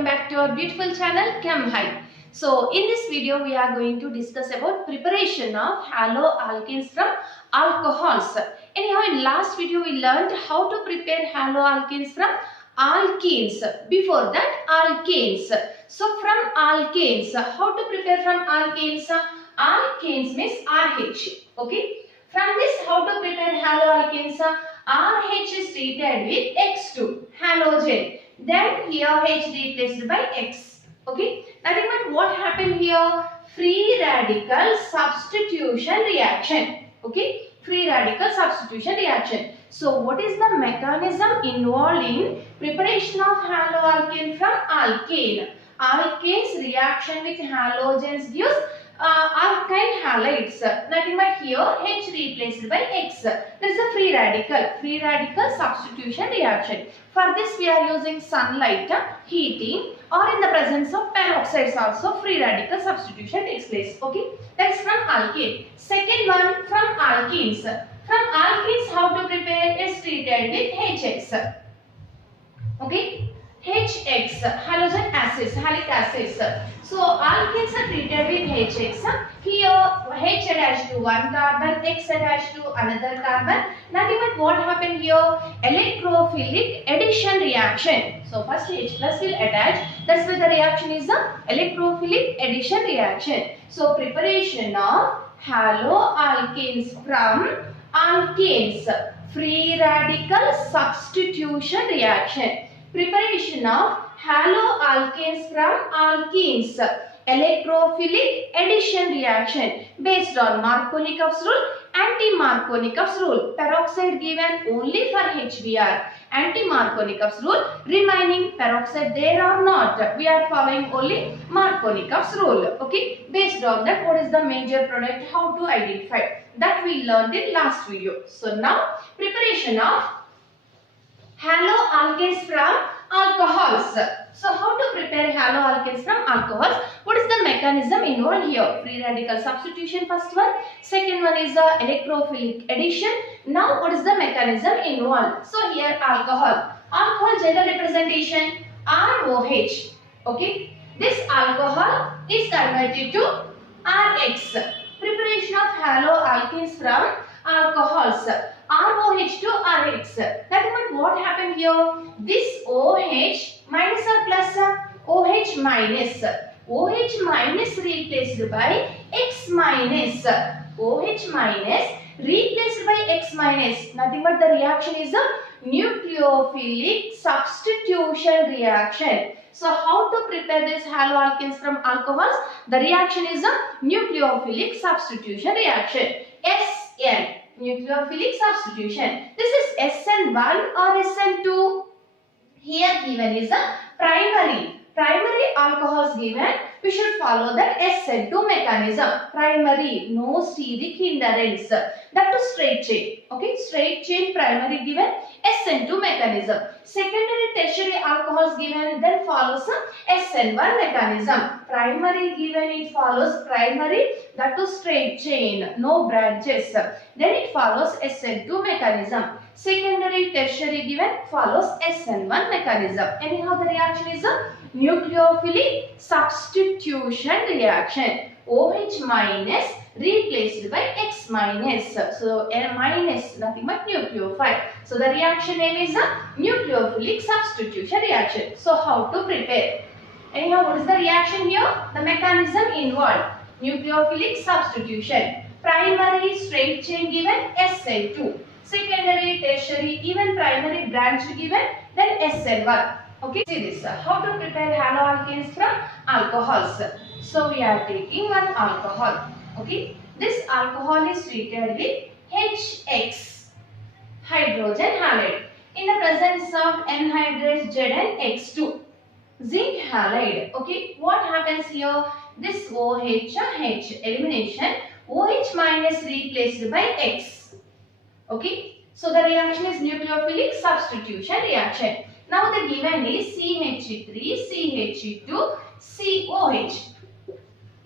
welcome back to our beautiful channel Chem High. So in this video we are going to discuss about preparation of haloalkanes from alcohols. Anyhow, in last video we learned how to prepare haloalkanes from alkenes. Before that, alkanes. So from alkanes, how to prepare from alkanes? Alkanes means RH. Okay. From this, how to prepare haloalkanes? RH is treated with X2, halogen. Then here H replaced by X. Okay. Nothing but what happened here? Free radical substitution reaction. Okay. Free radical substitution reaction. So what is the mechanism involved in preparation of haloalkane from alkane? Alkanes reaction with halogens gives alkyl halides. Nothing but here H replaced by X. This is a free radical substitution reaction. For this we are using sunlight, heating, or in the presence of peroxides also free radical substitution takes place. Okay, that is from alkane. Second one, from alkenes. From alkenes, how to prepare is treated with HX. Okay. HX, halogen acids, halic acids. So alkenes are treated with HX. Here H attached to one carbon, X attached to another carbon. Nothing but what happened here? Electrophilic addition reaction. So first H plus will attach. That's why the reaction is the electrophilic addition reaction. So preparation of haloalkanes from alkanes. Free radical substitution reaction. Preparation of haloalkanes from alkenes. Electrophilic addition reaction based on Markovnikov's rule, anti-Markovnikov's rule. Peroxide given only for HBr. Anti-Markovnikov's rule, remaining peroxide there or not. We are following only Markovnikov's rule. Okay. Based on that, what is the major product? How to identify? That we learned in last video. So now preparation of haloalkanes from alcohols. So how to prepare haloalkanes from alcohols? What is the mechanism involved here? Free radical substitution, first one. Second one is electrophilic addition. Now what is the mechanism involved? So here alcohol. Alcohol general representation ROH. Okay. This alcohol is converted to RX. Preparation of haloalkanes from alcohols. ROH to RX. Nothing but what happened here? This OH minus or plus? OH minus. OH minus replaced by X minus. OH minus replaced by X minus. Nothing but the reaction is a nucleophilic substitution reaction. So how to prepare this haloalkanes from alcohols? The reaction is a nucleophilic substitution reaction. SN. Nucleophilic substitution. This is SN1 or SN2. Here given is a primary alcohols given. We should follow that SN2 mechanism. Primary, no steric hindrance. That to straight chain. Okay, straight chain primary given, SN2 mechanism. Secondary, tertiary alcohols given, then follows SN1 mechanism. Primary given, it follows primary, that to straight chain, no branches. Then it follows SN2 mechanism. Secondary, tertiary given, follows SN1 mechanism. Anyhow, the reaction is a nucleophilic substitution reaction. OH minus replaced by X minus. So N minus, nothing but nucleophile. So the reaction name is a nucleophilic substitution reaction. So how to prepare? Anyhow, what is the reaction here? The mechanism involved. Nucleophilic substitution. Primary straight chain given SN2. Secondary, tertiary, even primary branch given, then SN1. Okay, see this. How to prepare haloalkanes from alcohols? So we are taking one alcohol. Okay, this alcohol is treated with HX, hydrogen halide. In the presence of anhydrous ZnX2, zinc halide. Okay, what happens here? This OH, H elimination. OH minus replaced by X. Okay, so the reaction is nucleophilic substitution reaction. Now the given is CH3, CH2, COH.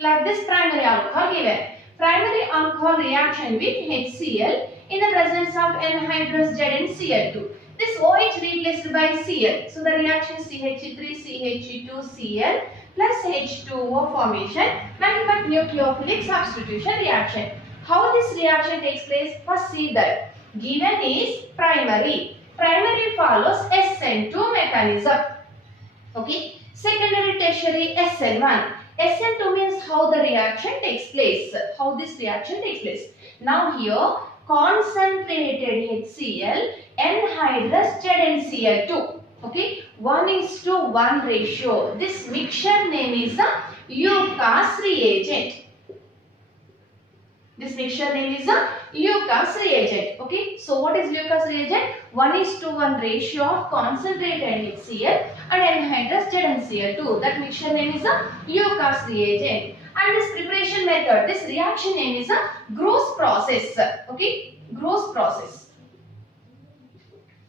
Like this primary alcohol given. Primary alcohol reaction with HCl in the presence of anhydrous ZnCl2. This OH replaced by Cl. So the reaction CH3CH2Cl plus H2O formation, nothing but nucleophilic substitution reaction. How this reaction takes place? First see that given is primary. Primary follows SN2 mechanism. Okay. Secondary, tertiary, SN1. SN2 means how the reaction takes place. How this reaction takes place. Now here concentrated HCl anhydrous ZnCl2. Okay. 1:1 ratio. This mixture name is a Lucas reagent. This mixture name is a Lucas reagent. Okay. So what is Lucas reagent? 1:1 ratio of concentrated HCl and anhydrous ZnCl2. That mixture name is a Lucas reagent. And this preparation method, this reaction name is a Gross process. Okay. Gross process.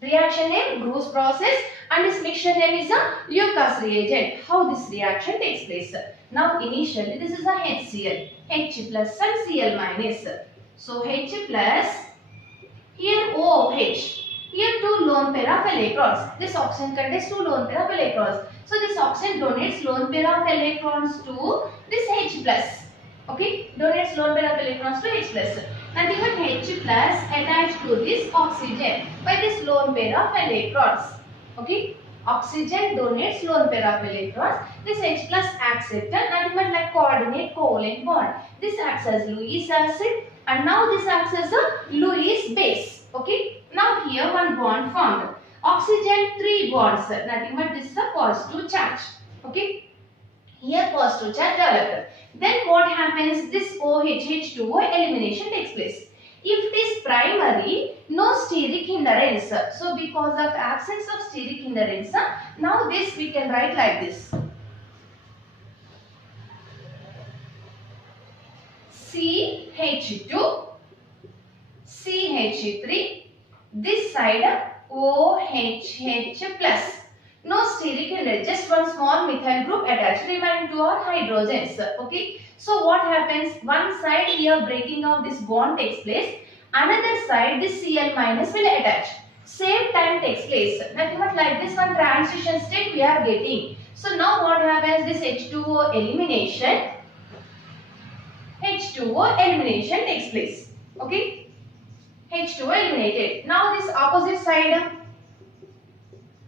Reaction name Gross process and this mixture name is a Lucas reagent. How this reaction takes place? Now initially this is a HCl. H plus and Cl minus. So H plus, here OH. Here 2 lone pair of electrons. This oxygen contains 2 lone pair of electrons. So this oxygen donates lone pair of electrons to this H plus. Okay, donates lone pair of electrons to H plus. Nothing but H plus attached to this oxygen by this lone pair of electrons. Okay, oxygen donates lone pair of electrons. This H plus accepted, nothing but like coordinate covalent bond. This acts as Lewis acid and now this acts as a Lewis base. Okay, now here one bond formed. Oxygen 3 bonds, nothing but this is a positive charge. Okay, here positive charge developed. Then what happens? This OH-H2O elimination takes place. If it is primary, no steric hindrance. So because of absence of steric hindrance, now this we can write like this. CH2, CH3, this side OHH plus. No steric hindrance, just one small methyl group attached, remaining to our hydrogens. Okay. So what happens? One side here breaking of this bond takes place. Another side this Cl minus will attach. Same time takes place. Nothing but like this one transition state we are getting. So now what happens? This H2O elimination. H2O elimination takes place. Okay. H2O eliminated. Now this opposite side.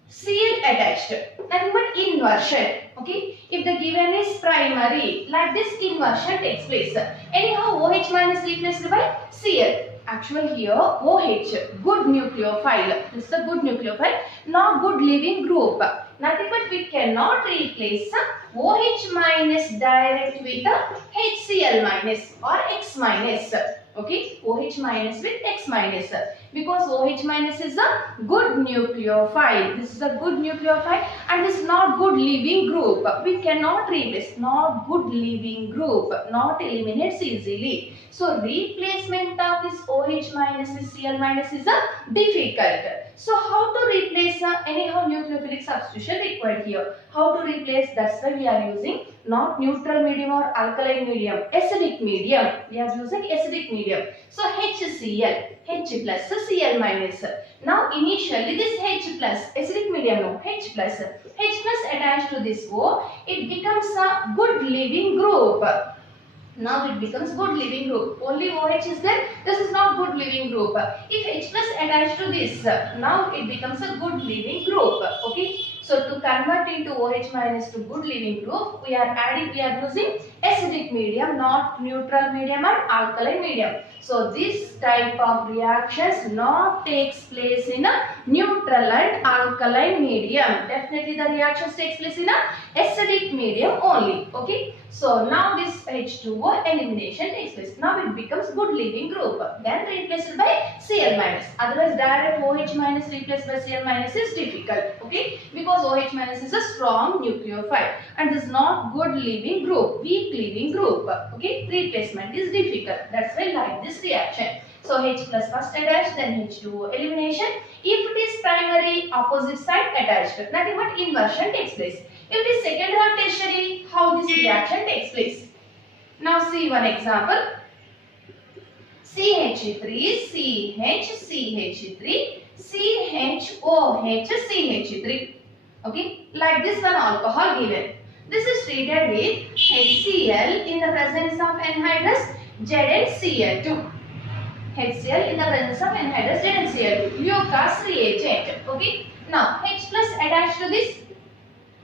Cl attached, nothing but inversion. Okay, if the given is primary, like this inversion takes place. Anyhow, OH minus replaced by Cl. Actually here OH, good nucleophile. This is a good nucleophile, not good leaving group. Nothing but we cannot replace OH minus direct with HCl minus or X minus. Okay, OH minus with X minus. Because OH minus is a good nucleophile. This is a good nucleophile and this is not good leaving group. We cannot replace. Not good leaving group. Not eliminates easily. So replacement of this OH minus with Cl minus is a difficult. So how to replace anyhow nucleophilic substitution required here. How to replace? That's why we are using not neutral medium or alkaline medium. Acidic medium. We are using acidic medium. So HCl. H plus Cl minus. Now initially this H plus acidic medium no H plus attached to this O, it becomes a good leaving group. Now it becomes good leaving group. Only OH is there. This is not good leaving group. If H plus attached to this, now it becomes a good leaving group. Okay. So to convert into OH minus to good leaving group, we are using acidic medium, not neutral medium and alkaline medium. So this type of reactions not takes place in a neutral and alkaline medium. Definitely the reactions takes place in a acidic medium only. Okay. So now this H2O elimination takes place. Now it becomes good leaving group. Then replaced by Cl minus. Otherwise direct OH minus replaced by Cl minus is difficult. Okay. Because OH minus is a strong nucleophile and is not good leaving group. Weak leaving group. Okay. Replacement is difficult. That's why like this reaction. So H plus first attached, then H2O elimination. If it is primary, opposite side attached. Nothing but inversion takes place. If it is secondary or tertiary, how this reaction takes place? Now see one example. CH3, CH, CH3, CHOH, CH3. Okay, like this one alcohol given. This is treated with HCl in the presence of anhydrous ZnCl2. HCl in the presence of anhydrous ZnCl2. Leucas reagent. Okay. Now H plus attached to this,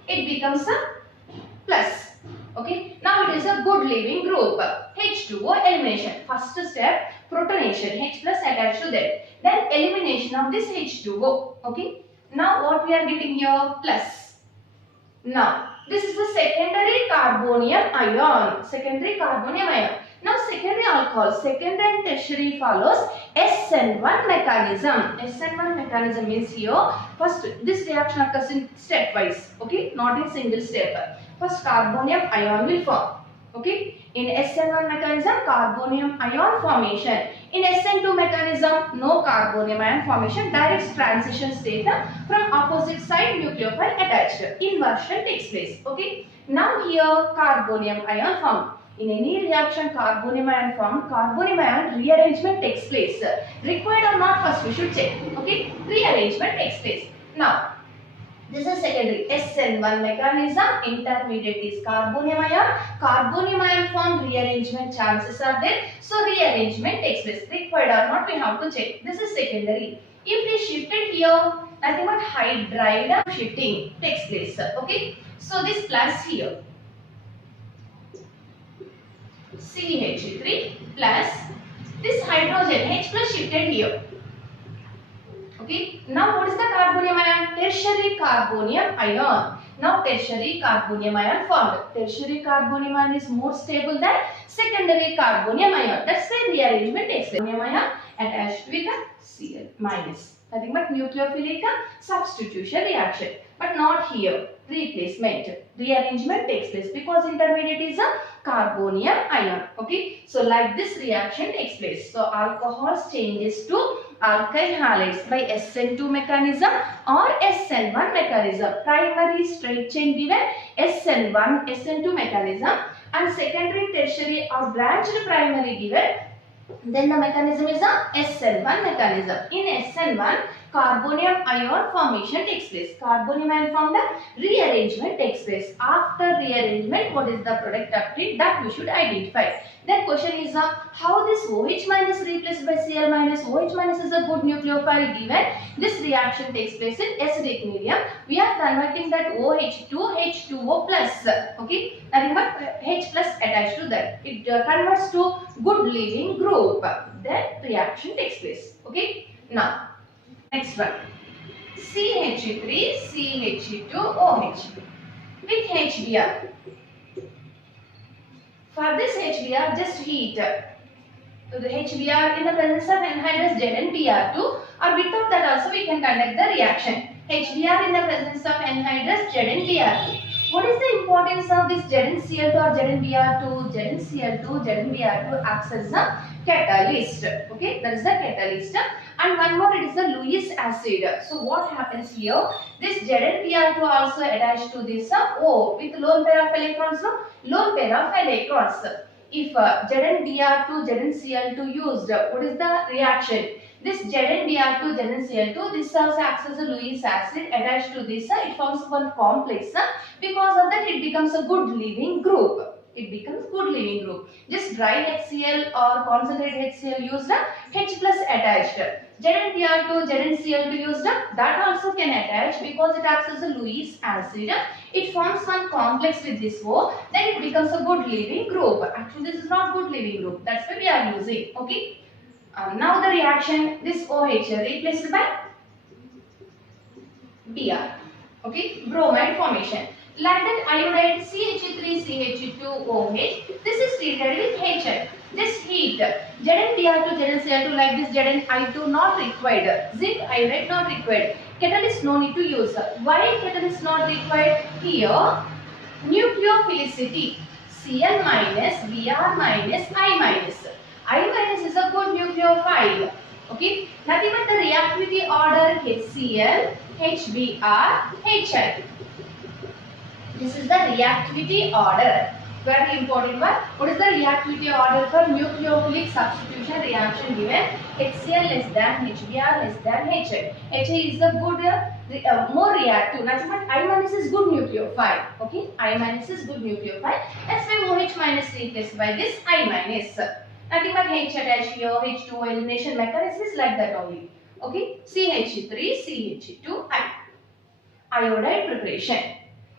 it becomes a plus. Okay. Now it is a good leaving group. H2O elimination. First step, protonation. H plus attached to that. Then elimination of this H2O. Okay. Now what we are getting here? Plus. Now this is the secondary carbonium ion. Secondary carbonium ion. Now secondary alcohol, secondary and tertiary follows SN1 mechanism. SN1 mechanism means here first this reaction occurs in stepwise. Okay, not in single step. First carbonium ion will form. Okay, in SN1 mechanism carbonium ion formation. In SN2 mechanism no carbonium ion formation, direct transition state from opposite side nucleophile attached. Inversion takes place. Okay, now here carbonium ion formed. In any reaction carbonium ion formed, carbonium ion rearrangement takes place. Required or not, first we should check. Okay, rearrangement takes place. Now this is secondary SN1 mechanism. Intermediate is carbonium ion. Carbonium ion formed, rearrangement chances are there. So rearrangement takes place. Required or not, we have to check. This is secondary. If we shifted here, nothing but hydride shifting takes place. Okay. So this plus here. CH3 plus this hydrogen H plus shifted here. Okay. Now what is the carbonium ion? Tertiary carbonium ion. Now tertiary carbonium ion formed. Tertiary carbonium ion is more stable than secondary carbonium ion. That's why rearrangement takes place. Carbonium ion attached with a Cl minus. Nothing but nucleophilic substitution reaction. But not here. Replacement. Rearrangement takes place because intermediate is a carbonium ion. Okay. So like this reaction takes place. So alcohols changes to alkyl halides by SN2 mechanism or SN1 mechanism. Primary straight chain given SN1, SN2 mechanism, and secondary, tertiary or branched primary given. Then the mechanism is a SN1 mechanism. In SN1, carbonium ion formation takes place. Carbonium ion formed, rearrangement takes place. After rearrangement, what is the product obtained? That we should identify. Then question is how this OH minus replaced by Cl minus. OH minus is a good nucleophile given. This reaction takes place in acidic medium. We are converting that OH to H2O plus. Okay, nothing but H plus attached to that. It converts to good leaving group. Then reaction takes place. Okay, now next one. CH3, CH2OH with HBr. For this HBr, just heat. So the HBr in the presence of anhydrous ZnBr2, or without that also we can conduct the reaction. HBr in the presence of anhydrous ZnBr2. What is the importance of this ZnCl2 or ZnBr2? ZnCl2, ZnBr2 acts as a catalyst. Okay, that is the catalyst. And one more, it is the Lewis acid. So what happens here? This ZnBr2 also attached to this O with lone pair of electrons. No? Lone pair of electrons. If ZnBr2, ZnCl2 used, what is the reaction? This ZnBr2, ZnCl2, this also acts as a Lewis acid attached to this. It forms one complex. Because of that, it becomes a good leaving group. It becomes good leaving group. Just dry HCl or concentrated HCl used, H plus attached. ZnBr2, ZnCl2 used, that also can attach because it acts as a Lewis acid. It forms one complex with this O, then it becomes a good leaving group. Actually, this is not good leaving group. That's why we are using. Okay. Now the reaction, this OH replaced by Br. Okay, bromide formation. Like that iodide CH3, CH2OH. This is treated with HF. This heat. ZnBr2, ZnCl2 like this. ZnI2 not required. Zinc iodide not required. Catalyst no need to use. Why catalyst not required? Here nucleophilicity. Cl minus, Br minus, I minus. I minus is a good nucleophile. Okay. Nothing but the reactivity order HCl, HBr, HI. This is the reactivity order. Very important one. What is the reactivity order for nucleophilic substitution reaction given? HCl less than HBr less than HI. HI is a good, more reactive. Nothing but I minus is good nucleophile. Okay, I minus is good nucleophile. That's why OH minus replaced by this I minus. Nothing but H attached here. H2O elimination mechanism is like that only. Okay, CH3, CH2, I. Iodide preparation.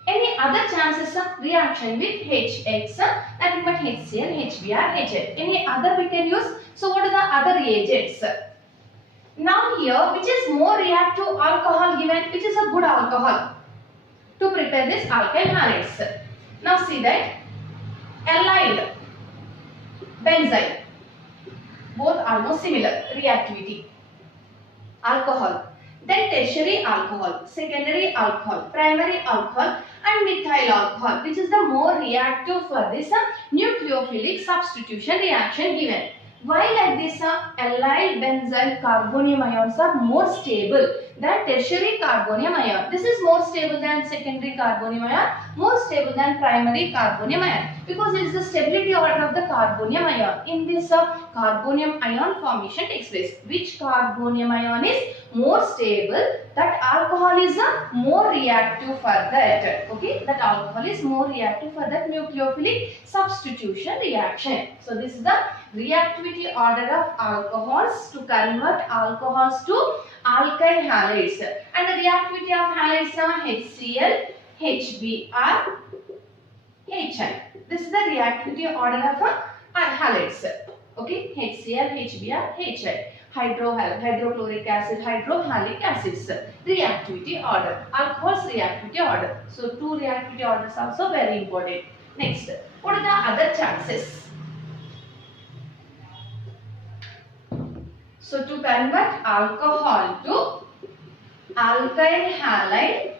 Any other chances of reaction with HX? Nothing but HCl, HBr, HF. Any other we can use? So what are the other reagents? Now here, which is more reactive alcohol given? Which is a good alcohol to prepare this alkyl halides? Now see that allyl, benzyl, both almost similar reactivity. Alcohol. Then tertiary alcohol, secondary alcohol, primary alcohol and methyl alcohol, which is the more reactive for this nucleophilic substitution reaction given. Why like this? Allyl benzyl carbonium ions are more stable than tertiary carbonium ion. This is more stable than secondary carbonium ion, more stable than primary carbonium ion, because it is the stability order of the carbonium ion. In this carbonium ion formation takes place. Which carbonium ion is more stable? That alcohol is more reactive for that. Okay, that alcohol is more reactive for that nucleophilic substitution reaction. So this is the reactivity order of alcohols to convert alcohols to alkyl halides. And the reactivity of halides are HCl, HBr, HI. This is the reactivity order of halides. Okay, HCl, HBr, HI. Hydrochloric acid, hydrohalic acids. Reactivity order. Alcohols reactivity order. So two reactivity orders also very important. Next, what are the other chances? So to convert alcohol to alkyl halide,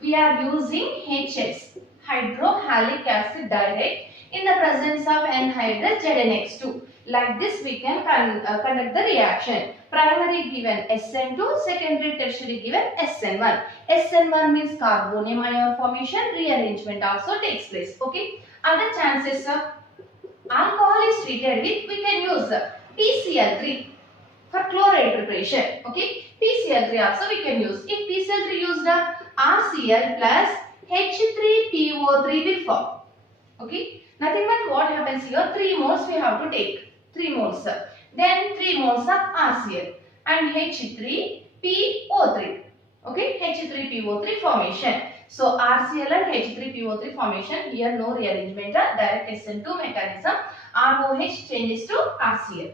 we are using HS, hydrohalic acid direct, in the presence of anhydrous ZnX2. Like this we can conduct the reaction. Primary given SN2, secondary tertiary given SN1. SN1 means carbonium ion formation, rearrangement also takes place. Okay. Other chances of alcohol is treated with, we can use PCl3 for chloride preparation. Okay. PCl3 also we can use. If PCl3 used, RCl plus H3PO3 will form. Okay. Nothing but what happens here, 3 moles we have to take. 3 moles. Then 3 moles of RCl and H3PO3. Okay, H3PO3 formation. So RCl and H3PO3 formation, here no rearrangement, direct SN2 mechanism. ROH changes to RCl.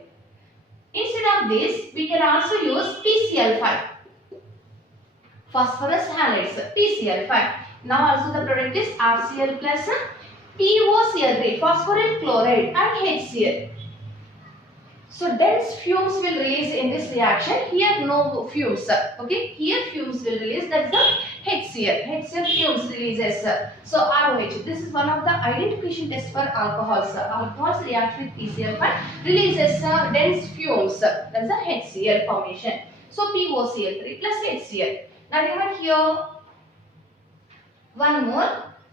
Instead of this, we can also use PCl5. Phosphorus halides, PCl5. Now also the product is RCl plus POCl3, phosphorus chloride and HCl. So dense fumes will release in this reaction. Here no fumes. Okay, here fumes will release. That's the HCl. HCl fumes releases. So ROH. This is one of the identification tests for alcohols. Alcohols react with PCl5, releases dense fumes. That's the HCl formation. So POCl3 plus HCl. Nothing but here 1 mole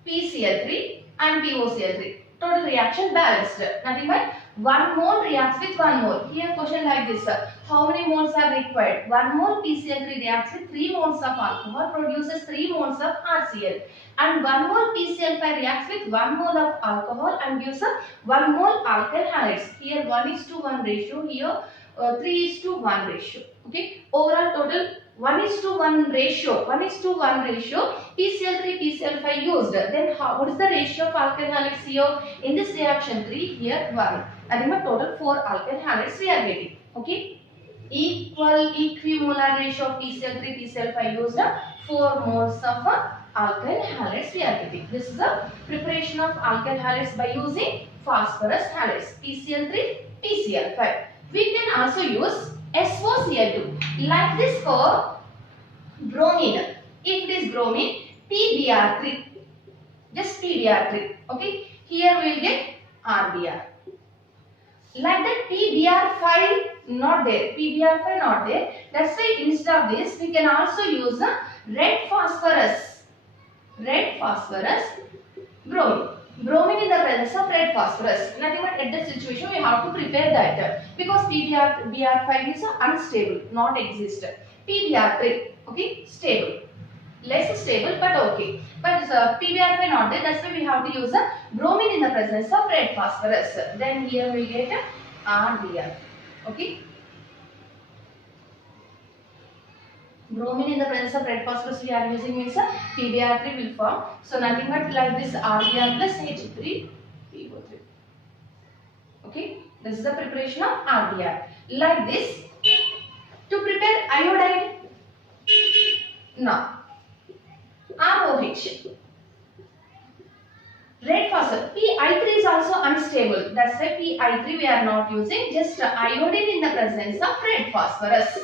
PCl3 and POCl3. Total reaction balanced. Nothing but 1 mole reacts with 1 mole. Here question like this. How many moles are required? 1 mole PCl3 reacts with 3 moles of alcohol, produces 3 moles of RCl. And 1 mole PCl5 reacts with 1 mole of alcohol and gives a 1 mole alkyl halides. Here 1:1 ratio. Here 3:1 ratio. Okay. Overall total 1:1 ratio. 1:1 ratio. PCl3, PCl5 used. Then what is the ratio of alkyl halides here? In this reaction 3, here 1. I think total 4 alkyl halides we are getting. Okay. Equimolar ratio of PCl3, PCl5 used. 4 moles of alkyl halides we are getting. This is the preparation of alkyl halides by using phosphorus halides. PCl3, PCl5. We can also use SOCl2. Like this for bromine. If it is bromine, PBr3. Just PBr3. Okay. Here we will get RBr. Like that PBr5 not there. PBr5 not there. That's why instead of this we can also use a red phosphorus. Red phosphorus bromine. Bromine in the presence of red phosphorus. Nothing but at that situation we have to prepare that because BR5 is unstable, not exist. PBr3, okay, stable. Less stable but okay. But PBr5 not there, that's why we have to use a bromine in the presence of red phosphorus. Then here we get RBr. Okay. Bromine in the presence of red phosphorus we are using means PBr3 will form. So nothing but like this RBr plus H3PO3. Okay. This is the preparation of RBr. Like this. To prepare iodide. Now. ROH. Red phosphorus. Pi3 is also unstable. That's why Pi3 we are not using. Just iodine in the presence of red phosphorus.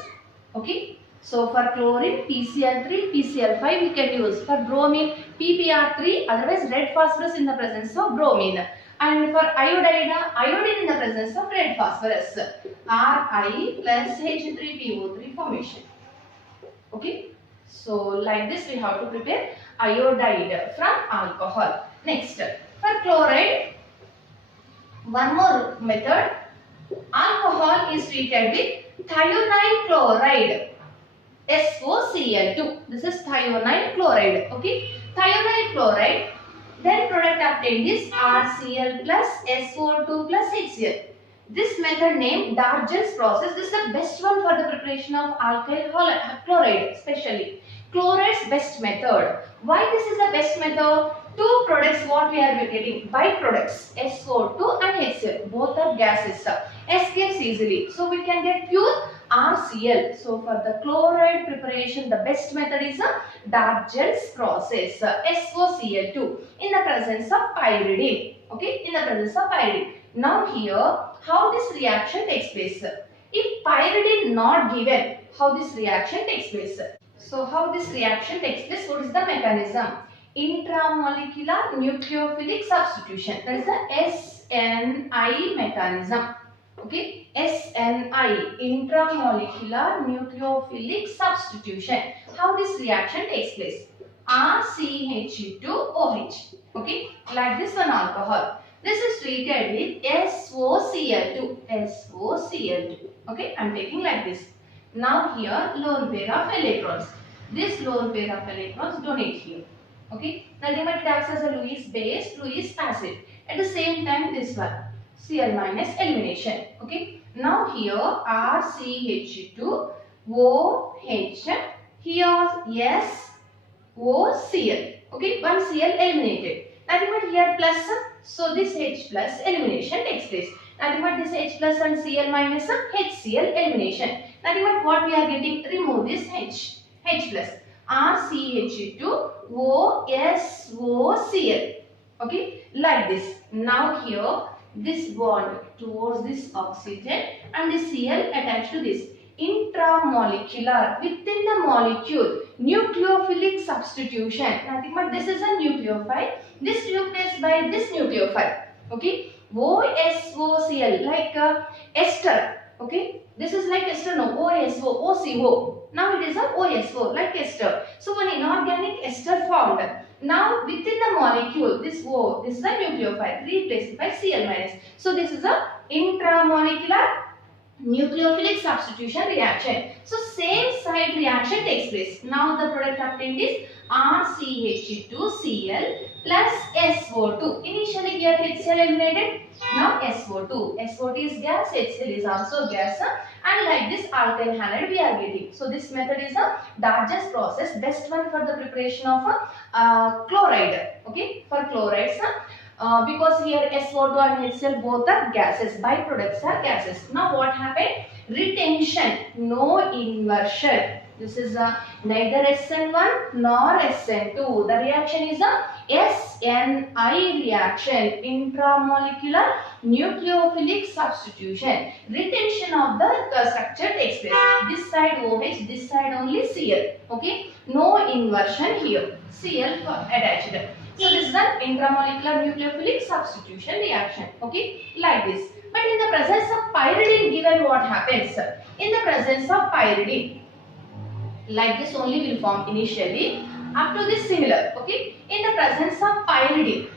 Okay. So for chlorine, PCl3, PCl5 we can use. For bromine, PBr3, otherwise red phosphorus in the presence of bromine. And for iodine, iodine in the presence of red phosphorus. Ri plus H3PO3 formation. Okay. So like this we have to prepare iodide from alcohol. Next, for chloride, one more method. Alcohol is treated with thionine chloride. SOCl2. This is thionine chloride. Okay. Thionine chloride. Then product obtained is RCl plus SO2 plus HCl. This method named Dargen's process. This is the best one for the preparation of alkyl chloride, especially. Chloride's best method. Why this is the best method? Two products what we are getting. Byproducts SO2 and HCl. Both are gases. Escapes easily. So we can get pure RCl. So for the chloride preparation, the best method is a Dargen's process. SOCl2 in the presence of pyridine. Okay, in the presence of pyridine. Now here, how this reaction takes place? If pyridine not given, how this reaction takes place? So how this reaction takes place? What is the mechanism? Intramolecular nucleophilic substitution. That is the SNI mechanism. Okay, SNI, intramolecular nucleophilic substitution. How this reaction takes place? RCH2OH. Okay, like this one alcohol. This is treated with SOCl2. SOCl2. Okay, I am taking like this. Now here lone pair of electrons. This lone pair of electrons donate here. Okay, nothing but it acts as a Lewis base, Lewis acid. At the same time, this one. Cl minus elimination. Okay. Now here RCH2OH. Here SOCl. Okay. One Cl eliminated. Nothing but here plus. So this H plus elimination takes place. Nothing but this H plus and Cl minus HCl elimination. Nothing but what we are getting. Remove this H plus. RCH2OSOCl. Okay. Like this. Now here. This bond towards this oxygen and this Cl attached to this. Intramolecular, within the molecule, nucleophilic substitution. Nothing but this is a nucleophile. This replaced by this nucleophile. Okay. OSOCl, like ester. Okay. This is like ester, no. OSO, OCO. Now it is a OSO, like ester. So one inorganic ester formed. Now within the molecule, this O, this is a nucleophile replaced by Cl minus. So this is a intramolecular nucleophilic substitution reaction. So same side reaction takes place. Now the product obtained is RCH2Cl plus SO2. Initially here HCl eliminated. Now SO2. SO2 is gas, HCl is also gas. And like this alkyl halide we are getting. So this method is a Dargen's process, best one for the preparation of chloride. Okay, for chlorides. Because here SO2 and HCl both are gases, byproducts are gases. Now what happened? Retention, no inversion. This is neither SN1 nor SN2. The reaction is a SNI reaction, intramolecular nucleophilic substitution. Retention of the structure takes place. This side OH, this side only Cl. Okay, no inversion here. Cl attached. So this is an intramolecular nucleophilic substitution reaction. Okay, like this. But in the presence of pyridine, given what happens? In the presence of pyridine, like this only will form initially. Up to this similar. Okay, in the presence of pyridine,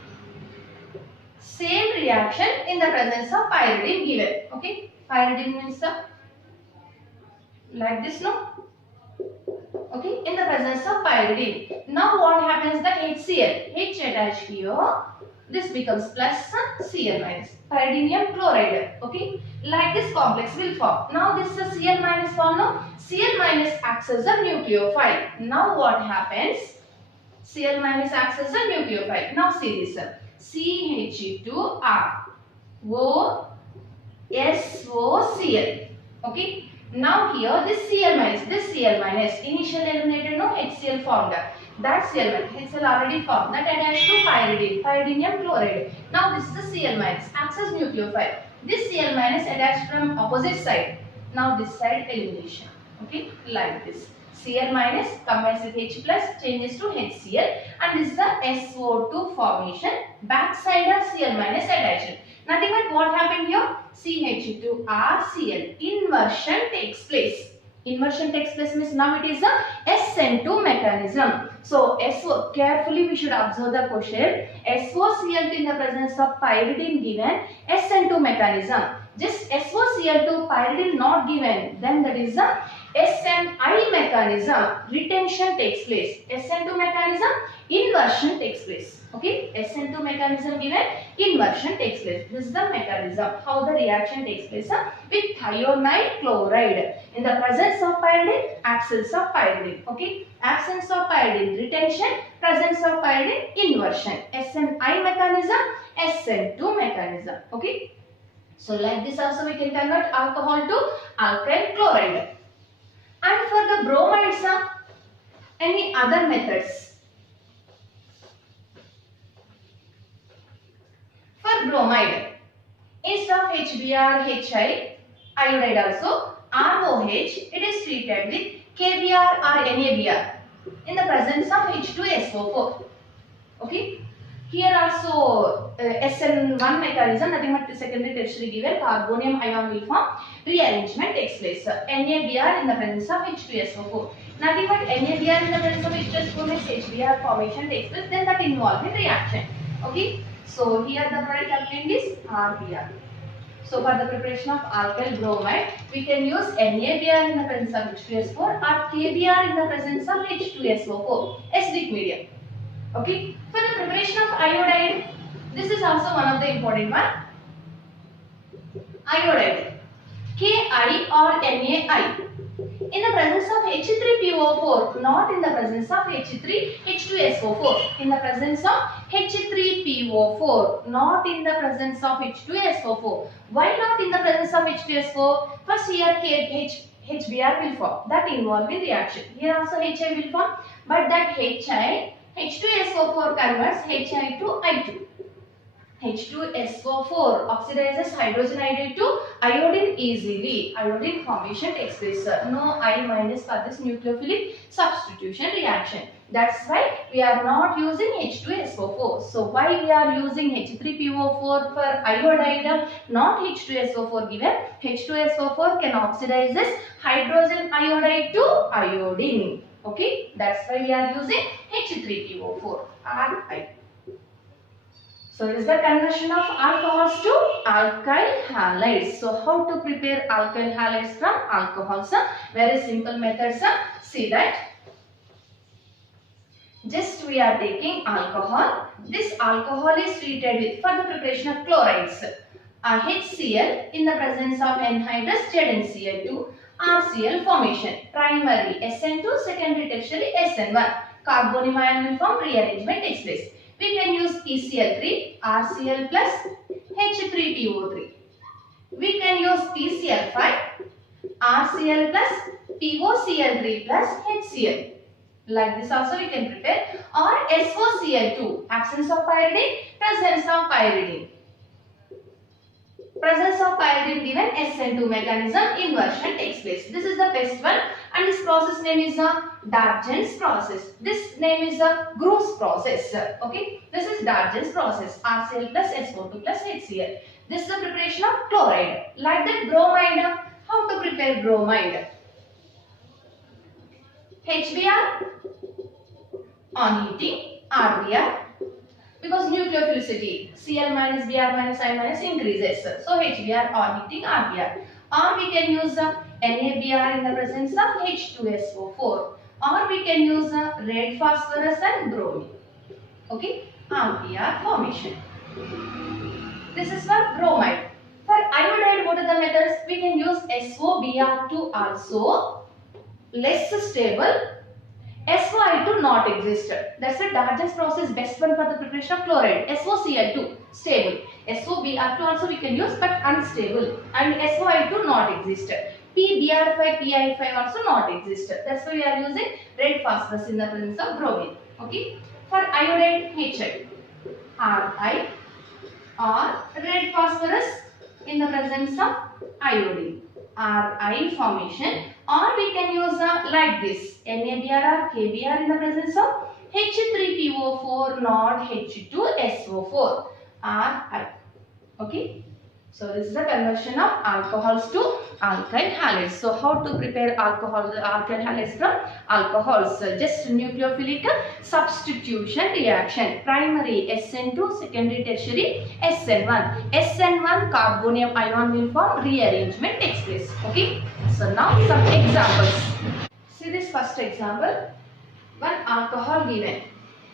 same reaction in the presence of pyridine given. Okay, pyridine means like this, no? Okay, in the presence of pyridine. Now what happens? That HCl, H attached here, this becomes plus Cl minus, pyridinium chloride. Okay, like this complex will form. Now this is Cl minus form. Now Cl minus acts as a nucleophile. Now what happens? Cl minus acts as a nucleophile. Now see this. CH2R O SOCl. Okay. Now here this Cl minus, initially eliminated, no, HCl formed. That Cl minus, HCl already formed. That attached to pyridine, pyridinium chloride. Now this is the Cl minus, acts as nucleophile. This Cl minus attached from opposite side. Now this side elimination. Okay, like this. Cl minus combines with H plus, changes to HCl, and this is the SO2 formation. Back side of Cl minus attached. Nothing but what happened here? CH2RCl. Inversion takes place. Inversion takes place means now it is a SN2 mechanism. So carefully we should observe the question. SOCl in the presence of pyridine given, SN2 mechanism. Just SOCl2 pyridine not given, then that is a SNI mechanism. Retention takes place. SN2 mechanism, inversion takes place. Okay, SN2 mechanism given, inversion takes place. This is the mechanism how the reaction takes place with thionide chloride. In the presence of pyridine, absence of pyridine. Okay, absence of pyridine, retention, presence of pyridine, inversion. SNI mechanism, SN2 mechanism. Okay, so like this also we can convert alcohol to alkyl chloride. And for the bromides, any other methods? For bromide, instead of HBr, HI, iodide also, ROH, it is treated with KBr or NaBr in the presence of H2SO4. Okay. Here also SN1 mechanism, nothing but secondary tertiary given, carbonium ion will form, rearrangement takes place. NaBr in the presence of H2SO4. Nothing but NaBr in the presence of H2SO4 means HBr formation takes place, then that involves in reaction. Okay. So here the product obtained is RBr. So for the preparation of alkyl bromide, we can use NaBr in the presence of H2SO4 or KBr in the presence of H2SO4, acidic medium. Okay. For the preparation of iodide, this is also one of the important one. Iodide, Ki or NaI. In the presence of H3PO4, not in the presence of H2SO4. In the presence of H3PO4, not in the presence of H2SO4. Why not in the presence of H2SO4? First here HBr will form. That involved in reaction. Here also HI will form, but that H2SO4 converts HI to I2. H2SO4 oxidizes hydrogen iodide to iodine easily. Iodine formation takes place. No I minus for this nucleophilic substitution reaction. That's why we are not using H2SO4. So why we are using H3PO4 for iodide, not H2SO4 given? H2SO4 can oxidize this hydrogen iodide to iodine. Okay, that's why we are using H3PO4 Ri. So this is the conversion of alcohols to alkyl halides. So how to prepare alkyl halides from alcohols? Very simple methods. See that. Just we are taking alcohol. This alcohol is treated with for the preparation of chlorides. HCl in the presence of anhydrous ZnCl2, RCl formation. Primary SN2, secondary tertiary SN1. Carbonium ion will form, rearrangement takes place. We can use PCl3, RCl plus H3PO3. We can use PCl5, RCl plus POCl3 plus HCl. Like this also we can prepare. Or SOCl2, absence of pyridine, presence of pyridine. Presence of pyridine given SN2 mechanism, inversion takes place. This is the best one, and this process name is a Darjan's process. This name is a Groos process. Okay, this is Darjan's process. RCl plus SO2 plus HCl. This is the preparation of chloride. Like that bromide. How to prepare bromide? HBr on heating, RBr. Because because nucleophilicity Cl minus Br minus I minus increases. So HBr orbiting Rbr. Or we can use NaBr in the presence of H2SO4. Or we can use red phosphorus and bromine. Okay, Rbr formation. This is for bromide. For iodide, what are the methods? We can use SOBr2 also, less stable. SOI2 not exist. That's the largest process, best one for the preparation of chloride. SOCl2 stable. SOBr2 also we can use but unstable. And SOI2 not exist. PBr5, PI5 also not exist. That's why we are using red phosphorus in the presence of bromine. Okay. For iodide, HI, Ri or red phosphorus in the presence of iodine, Ri formation. Or we can use like this, NaBr or KBr in the presence of H3PO4 not H2SO4, Ri. Okay. So this is the conversion of alcohols to alkyl halides. So how to prepare alcohol, alkyl halides from alcohols? Just nucleophilic substitution reaction. Primary SN2, secondary tertiary SN1. SN1 carbonium ion will form, rearrangement takes place. Okay. So now some examples. See this first example. One alcohol given.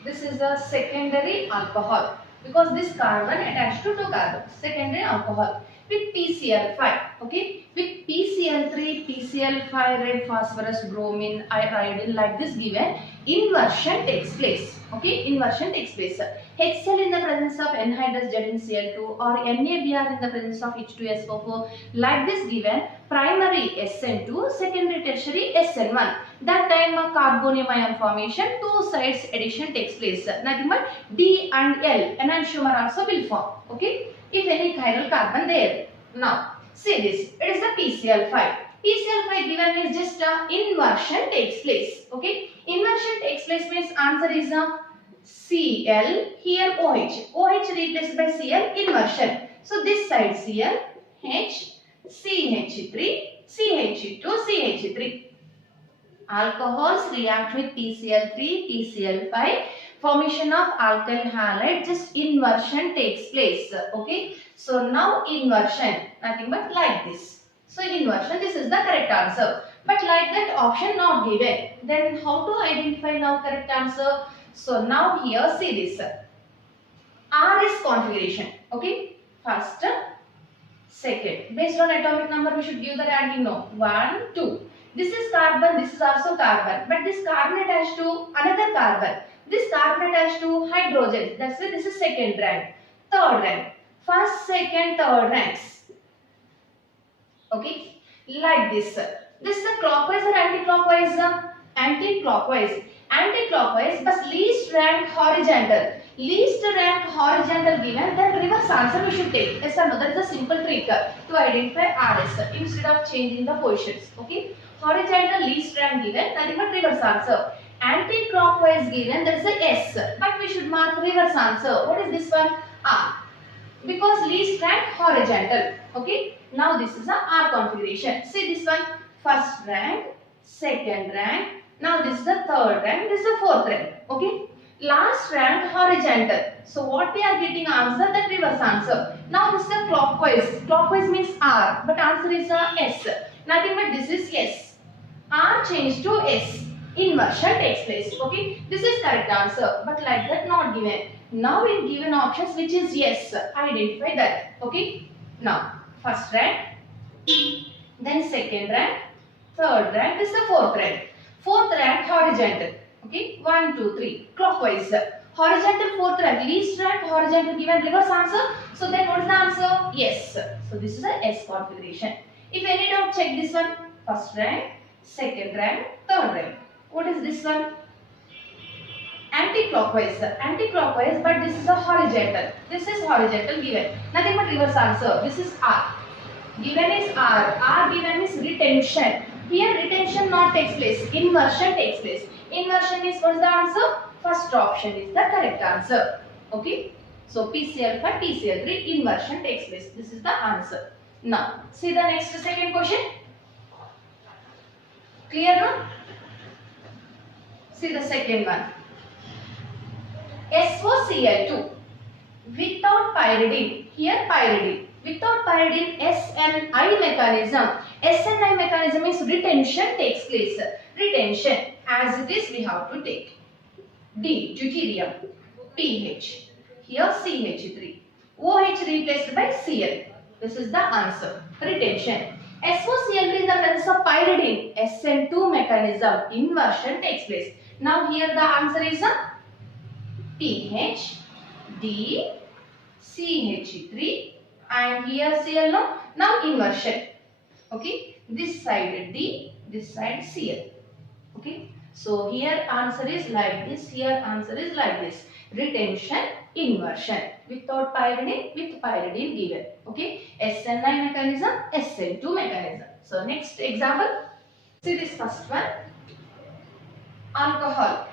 This is a secondary alcohol, because this carbon attached to two carbons, secondary alcohol with PCl5, okay, with PCl3, PCl5, red phosphorus, bromine, iodine, like this given, inversion takes place, okay, inversion takes place. HCl in the presence of anhydrous jet in Cl2 or NaBr in the presence of H2SO4, like this given, primary SN2, secondary tertiary SN1. That time carbonium ion formation, two sides addition takes place. Nothing but D and L, enantiomer also will form. Okay, if any chiral carbon there. Now see this, it is the PCl5. PCl5 given is just inversion takes place. Okay, inversion takes place means answer is Cl, here OH. OH replaced by Cl, inversion. So this side Cl, H, CH3, CH2, CH3. Alcohols react with PCl3, PCl5, formation of alkyl halide, just inversion takes place. Okay, so now inversion, nothing but like this. So inversion, this is the correct answer. But like that option not given. Then how to identify now correct answer? So now here see this. R is configuration. Okay, first, second. Based on atomic number, we should give the ranking now. 1, 2. This is carbon, this is also carbon. But this carbon attached to another carbon. This carbon attached to hydrogen. That's why this is second rank. Third rank. First, second, third ranks. Okay, like this. This is a clockwise or anti-clockwise? Anti-clockwise. Anti-clockwise, but least rank horizontal. Least rank horizontal given, then reverse answer we should take. Yes or no? That is a simple trick to identify RS instead of changing the positions. Okay, horizontal least rank given, nothing but reverse answer. Anti-clockwise given, that is a S, but we should mark reverse answer. What is this one? R, because least rank horizontal. Okay, now this is a R configuration. See this one, first rank, second rank. Now this is the third rank, this is the fourth rank. Okay, last rank horizontal. So what we are getting answer, that reverse answer. Now this is the clockwise. Clockwise means R, but answer is S. Nothing but this is S. R changed to S. Inversion takes place. Okay, this is correct answer, but like that not given. Now in given options which is yes, identify that. Okay, now first rank, then second rank, third rank, this is the fourth rank. Fourth rank horizontal. Okay, 1, 2, 3 clockwise. Horizontal fourth rank, least rank horizontal given, reverse answer. So then what is the answer? Yes. So this is a S configuration. If any doubt, check this one. First rank, second rank, third rank. What is this one? Anti-clockwise. Anti-clockwise, but this is a horizontal. This is horizontal given. Nothing but reverse answer. This is R. Given is R. R given is retention. Here retention not takes place. Inversion takes place. Inversion is what is the answer? First option is the correct answer. Okay. So PCl5, PCl3 inversion takes place. This is the answer. Now see the next second question. Clear now? See the second one. SOCl2. Without pyridine, here pyridine. Without pyridine, SNI mechanism. SNI mechanism is retention takes place. Retention, as it is, we have to take. D, deuterium. pH. Here CH3. OH replaced by Cl. This is the answer. Retention. SOCl in the presence of pyridine, SN2 mechanism, inversion takes place. Now here the answer is a pH, D, CH3 and here Cl. No? Now inversion. Okay. This side D, this side Cl. Okay. So here answer is like this. Here answer is like this. Retention, inversion. Without pyridine, with pyridine given. Okay. SNI mechanism, SN2 mechanism. So next example. See this first one. Alcohol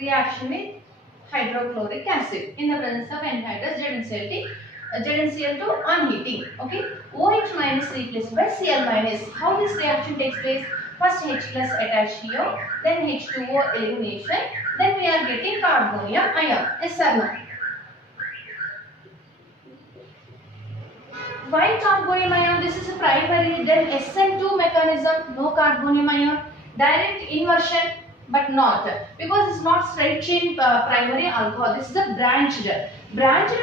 reaction with hydrochloric acid in the presence of anhydrous ZnCl2 on heating. Okay. OH minus replaced by Cl minus. How this reaction takes place? First H plus attached here, then H2O elimination, then we are getting carbonium ion. Yes or no? Why carbonium ion? This is a primary, then SN2 mechanism, no carbonium ion. Direct inversion, but not. Because it's not straight chain primary alcohol. This is a branched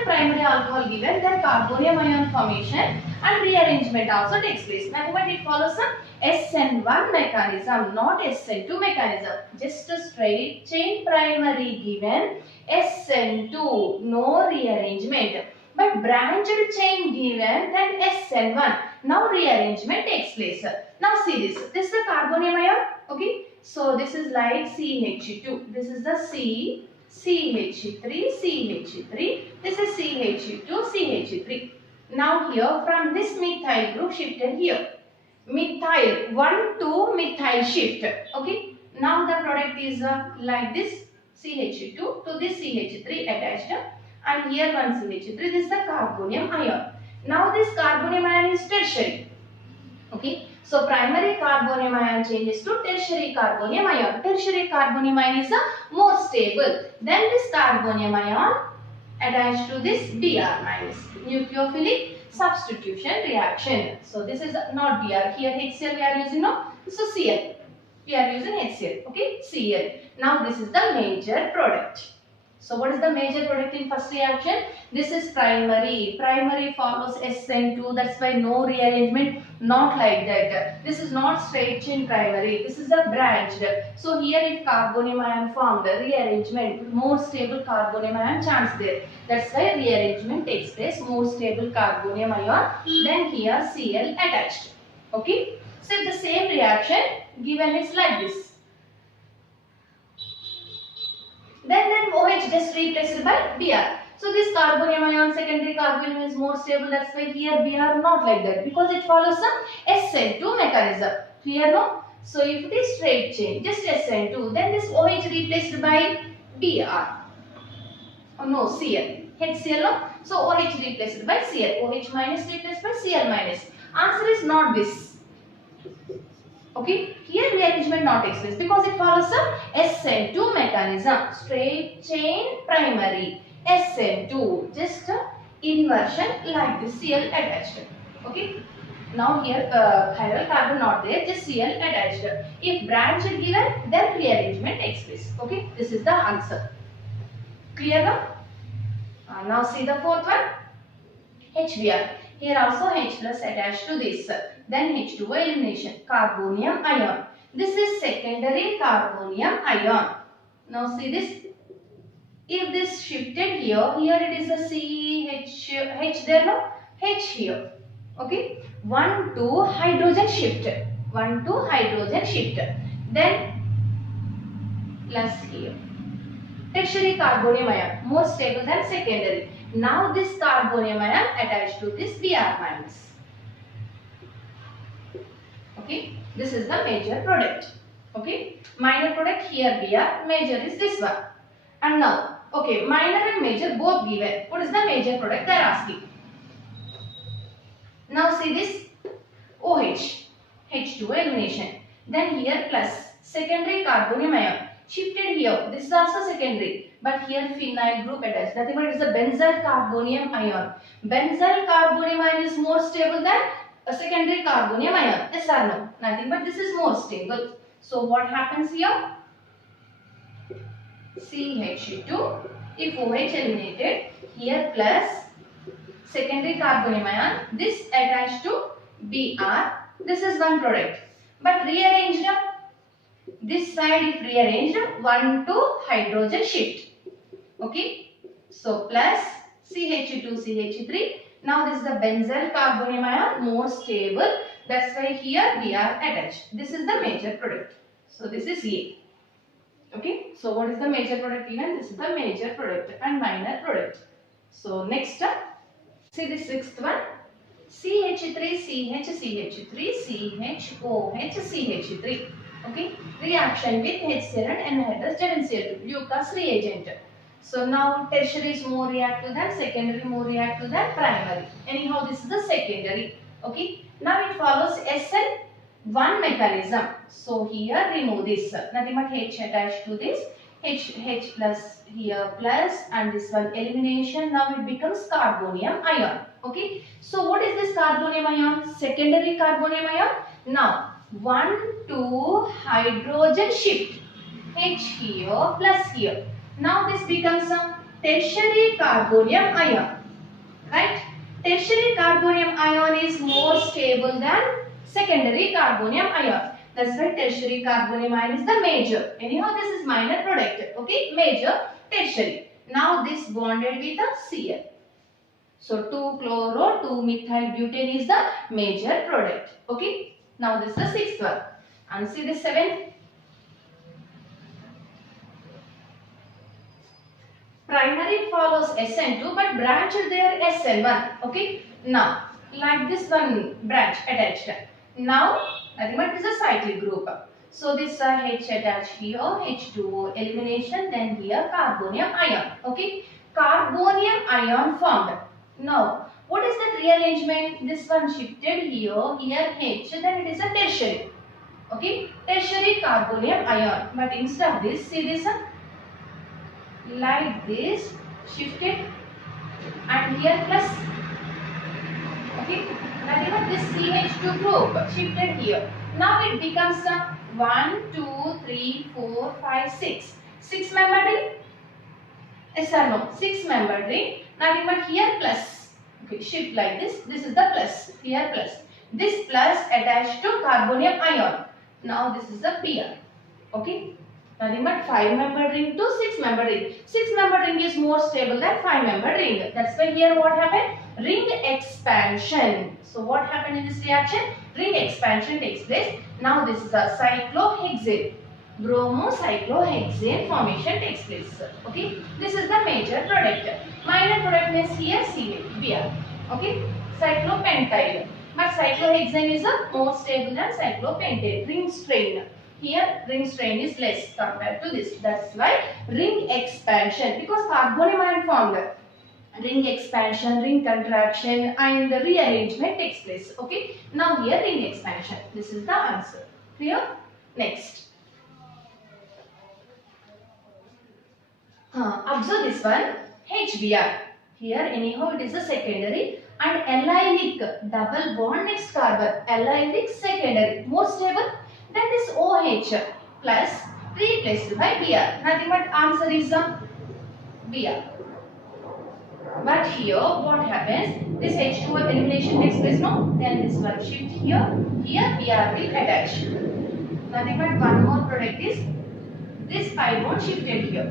primary alcohol given, then carbonium ion formation and rearrangement also takes place. Now what it follows some SN1 mechanism, not SN2 mechanism. Just a straight chain primary given, SN2, no rearrangement. But branched chain given, then SN1. Now rearrangement takes place. Now see this. This is the carbonium ion. Okay. So this is like CH2. This is the C, CH3, CH3. This is CH2, CH3. Now here from this methyl group shifted here. Methyl 1 to methyl shift. Okay. Now the product is like this CH2 to this CH3 attached. And here one CH3. This is the carbonium ion. Now this carbonium ion is tertiary. Okay. So primary carbonium ion changes to tertiary carbonium ion. Tertiary carbonium ion is more stable. Then this carbonium ion attached to this Br minus. Nucleophilic substitution reaction. So this is not Br. Here HCl we are using no. So Cl. We are using HCl. Okay. Cl. Now this is the major product. So what is the major product in first reaction? This is primary. Primary follows SN2. That's why no rearrangement. Not like that. This is not straight chain primary. This is a branched. So here if carbonium ion formed, rearrangement, more stable carbonium ion chance there. That's why rearrangement takes place. More stable carbonium ion. Then here Cl attached. Okay. So if the same reaction given is like this. Then OH just replaced by Br. So this carbonium ion, secondary carbonium is more stable. That's why here Br not like that because it follows some SN2 mechanism. Clear no? So if it is straight chain, just SN2, then this OH replaced by Br. Oh no, Cl. HCl no? So OH replaced by Cl. OH minus replaced by Cl minus. Answer is not this. Okay, here rearrangement not takes place because it follows some SN2 mechanism. Straight chain primary. SN2. Just inversion like this Cl attached. Okay. Now here chiral carbon not there, just Cl attached. If branch is given, then rearrangement takes place. Okay. This is the answer. Clear now? Now see the fourth one. HBr. Here also H plus attached to this. Then H2O elimination. Carbonium ion. This is secondary carbonium ion. Now see this. If this shifted here, here it is a H there no? H here. Okay. 1 to hydrogen shift. 1 to hydrogen shift. Then plus here. Tertiary carbonium ion. More stable than secondary. Now this carbonium ion attached to this Br minus. Okay, this is the major product. Okay, minor product here Br, major is this one. And now, okay, minor and major both given. What is the major product they are asking? Now see this OH, H2O elimination. Then here plus secondary carbonium ion shifted here. This is also secondary, but here phenyl group attached. Nothing but it is a benzyl carbonium ion. Benzyl carbonium ion is more stable than a secondary carbonium ion. Yes or no? Nothing but this is more stable. So what happens here? CH2, if OH eliminated, here plus secondary carbonium ion, this attached to Br. This is one product. But rearranged, this side if rearranged, 1 to hydrogen shift. Okay. So plus CH2, CH3. Now this is the benzyl carbonium ion, more stable. That's why here we are attached. This is the major product. So this is A. Okay. So what is the major product even? This is the major product and minor product. So next, see the sixth one. CH3, CH, CH3, CH, OH, CH3. Okay. Reaction with HCl and anhydrous ZnCl2. Lucas reagent. So now tertiary is more reactive than secondary, more reactive than primary. Anyhow, this is the secondary. Okay. Now it follows SN1 mechanism. So here remove this. Nothing but H attached to this. H plus here plus and this one elimination. Now it becomes carbonium ion. Okay. So what is this carbonium ion? Secondary carbonium ion. Now 1 to hydrogen shift. H here plus here. Now this becomes a tertiary carbonium ion. Right? Tertiary carbonium ion is more stable than secondary carbonium ion. That's why tertiary carbonium ion is the major. Anyhow, this is minor product. Okay, major, tertiary. Now this bonded with a Cl. So 2-chloro, 2-methyl-butane is the major product. Okay. Now this is the sixth one. And see the seventh. Primary follows SN2 but branch there SN1. Okay. Now like this one branch attached. Now nothing but is a cyclic group. So this H attached here, H2O elimination, then here carbonium ion. Okay. Carbonium ion formed. Now what is the rearrangement? This one shifted here, here H, then it is a tertiary. Okay. Tertiary carbonium ion. But instead of this, see this one. Like this shifted and here plus. Okay, nothing but this CH2 group shifted here. Now it becomes a 1, 2, 3, 4, 5, 6. 6 membered ring? Yes or no? 6 membered ring. Nothing but here plus. Okay, shift like this. This is the plus. Here plus. This plus attached to carbonium ion. Now this is the Pr. Okay. Nothing but 5-membered ring to 6-membered ring. 6-membered ring is more stable than 5-membered ring. That's why here what happened? Ring expansion. So what happened in this reaction? Ring expansion takes place. Now this is a cyclohexane. Bromocyclohexane formation takes place. Okay. This is the major product. Minor product means here Br. Okay. Cyclopentyl. But cyclohexane is a more stable than cyclopentyl. Ring strain. Here ring strain is less compared to this. That's why ring expansion, because carbonium ion formed. Ring expansion, ring contraction and the rearrangement takes place. Okay. Now here ring expansion. This is the answer. Clear? Next. Observe this one. HBr. Here anyhow it is a secondary and allylic double bond next carbon. Allylic secondary. More stable. Then this OH plus replaced by Br. Nothing but answer is Br. But here what happens? This H2O elimination takes place, no? Then this one shift here. Here Br will attach. Nothing but one more product is this pi bond shifted here.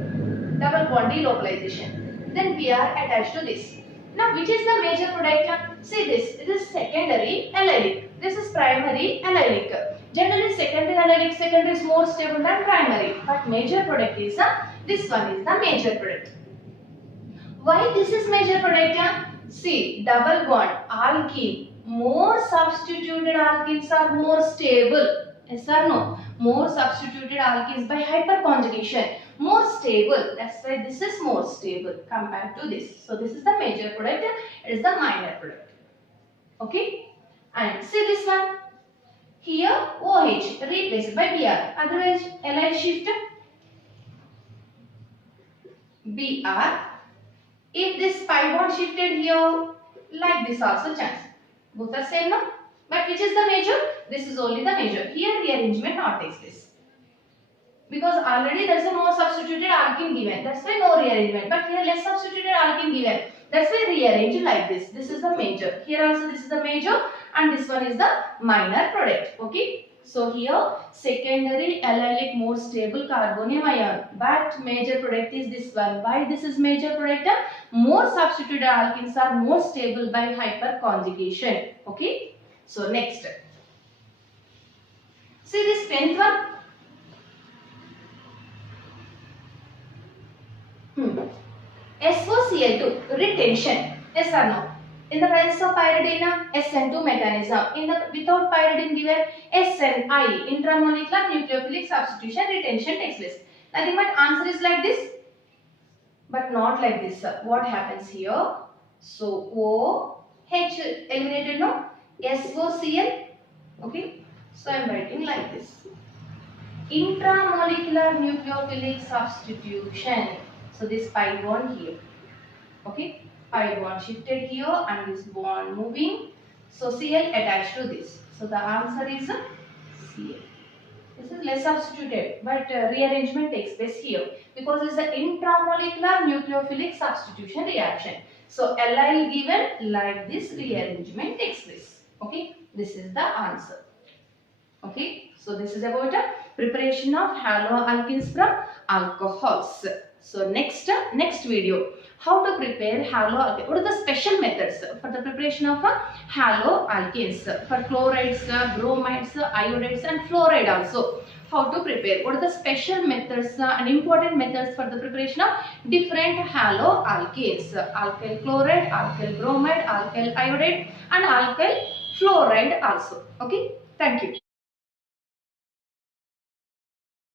Double bond delocalization. Then Br attached to this. Now which is the major product? See this. This is secondary allylic. This is primary allylic. Generally secondary allylic secondary is more stable than primary. But major product is this one is the major product. Why this is major product? See, double bond alkyl. More substituted alkyls are more stable. Yes or no? More substituted alkyls by hyperconjugation. More stable. That's why this is more stable compared to this. So this is the major product. It is the minor product. Okay? And see this one. Here OH replaced by Br. Otherwise allyl shift. Br. If this pi bond shifted here, like this also chance. Both are same now. But which is the major? This is only the major. Here rearrangement not takes place. Because already there is a no substituted alkene given. That's why no rearrangement. But here less substituted alkene given. That's why rearrange like this. This is the major. Here also this is the major and this one is the minor product. Okay. So here secondary allylic more stable carbonium ion. But major product is this one. Why this is major product? More substituted alkenes are more stable by hyperconjugation. Okay. So next. See this 10th one. SOCl2 retention. Yes or no? In the presence of pyridine, SN2 mechanism. In the without pyridine given, SNI intramolecular nucleophilic substitution retention takes place. Nothing but answer is like this, but not like this. What happens here? So OH eliminated, no? SOCl. Okay. So I am writing like this. Intramolecular nucleophilic substitution. So this pi bond here. Okay. Pi bond shifted here and this bond moving. So Cl attached to this. So the answer is Cl. This is less substituted, but rearrangement takes place here because it's an intramolecular nucleophilic substitution reaction. So allyl given, like this rearrangement takes place. Okay. This is the answer. Okay. So this is about preparation of haloalkanes from alcohols. So next video, how to prepare haloalkanes. What are the special methods for the preparation of haloalkanes for chlorides, bromides, iodides and fluoride also? How to prepare? What are the special methods and important methods for the preparation of different haloalkanes? Alkyl chloride, alkyl bromide, alkyl iodide and alkyl fluoride also. Okay. Thank you.